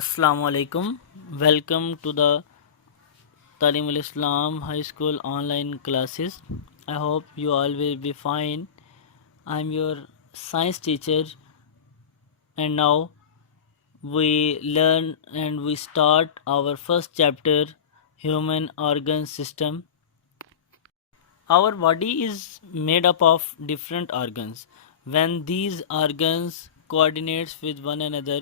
Assalamu alaikum. Welcome to the Talim Islam High School online classes. I hope you all will be fine. I'm your science teacher, and now we learn and we start our first chapter, human organ system. Our body is made up of different organs. When these organs coordinates with one another,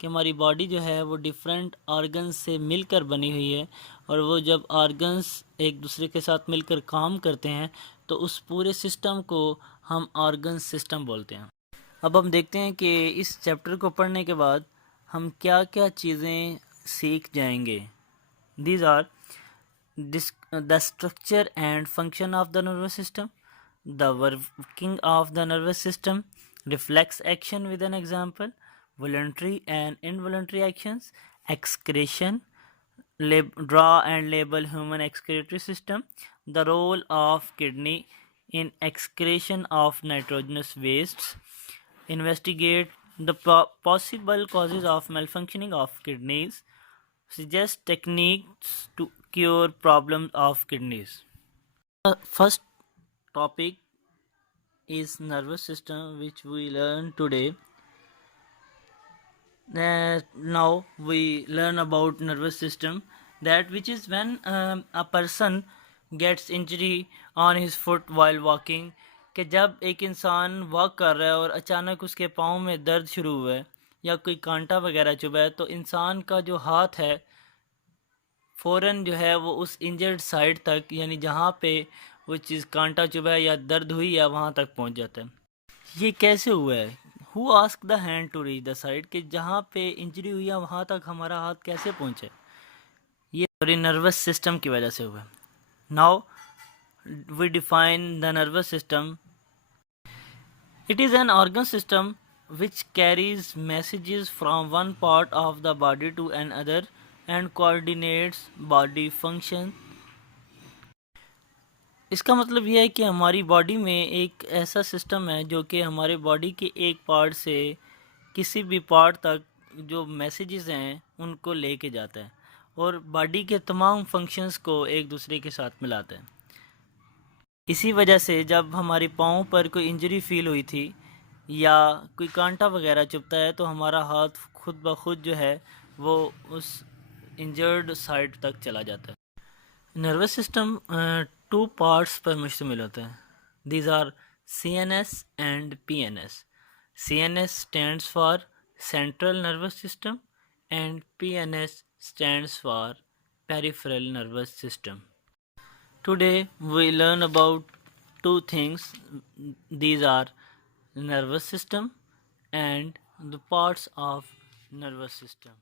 कि हमारी बॉडी जो है वो different organs से मिलकर बनी हुई है, और वो जब ऑर्गन्स एक दूसरे के साथ मिलकर काम करते हैं तो उस पूरे सिस्टम को हम ऑर्गन सिस्टम बोलते हैं। अब हम देखते हैं कि इस चैप्टर को पढ़ने के बाद हम क्या क्या चीज़ें सीख जाएंगे। These are the structure and function of the nervous system, the working of the nervous system, reflex action with an example, voluntary and involuntary actions, excretion, draw and label human excretory system, the role of kidney in excretion of nitrogenous wastes, investigate the possible causes of malfunctioning of kidneys, suggest techniques to cure problems of kidneys. The first topic is nervous system, which we learn today. Now we learn about nervous system, that which is when a person gets injury on his foot while walking, कि जब एक इंसान वॉक कर रहा है और अचानक उसके पाँव में दर्द शुरू हुआ है या कोई कांटा वगैरह चुभा है, तो इंसान का जो हाथ है फ़ौरन जो है वो उस इंजर्ड साइड तक, यानी जहाँ पे वो चीज़ कांटा चुभा है या दर्द हुई है वहाँ तक पहुँच जाता है। ये कैसे हुआ है? Who ask the hand to reach the side, कि जहाँ पे इंजरी हुई है वहाँ तक हमारा हाथ कैसे पहुँचे? ये हमारी नर्वस सिस्टम की वजह से हुआ है। Now we define the nervous system. It is an organ system which carries messages from one part of the body to another and coordinates body function. इसका मतलब यह है कि हमारी बॉडी में एक ऐसा सिस्टम है जो कि हमारे बॉडी के एक पार्ट से किसी भी पार्ट तक जो मैसेजेस हैं उनको लेके जाता है और बॉडी के तमाम फंक्शंस को एक दूसरे के साथ मिलाता है। इसी वजह से जब हमारे पाँव पर कोई इंजरी फील हुई थी या कोई कांटा वगैरह चुभता है तो हमारा हाथ खुद ब खुद जो है वो उस इंजर्ड साइड तक चला जाता है। नर्वस सिस्टम टू पार्ट्स पर मुश्तमिल होता है। These are CNS and PNS. CNS stands for Central Nervous System and PNS stands for Peripheral Nervous System. Today we learn about two things. These are nervous system and the parts of nervous system.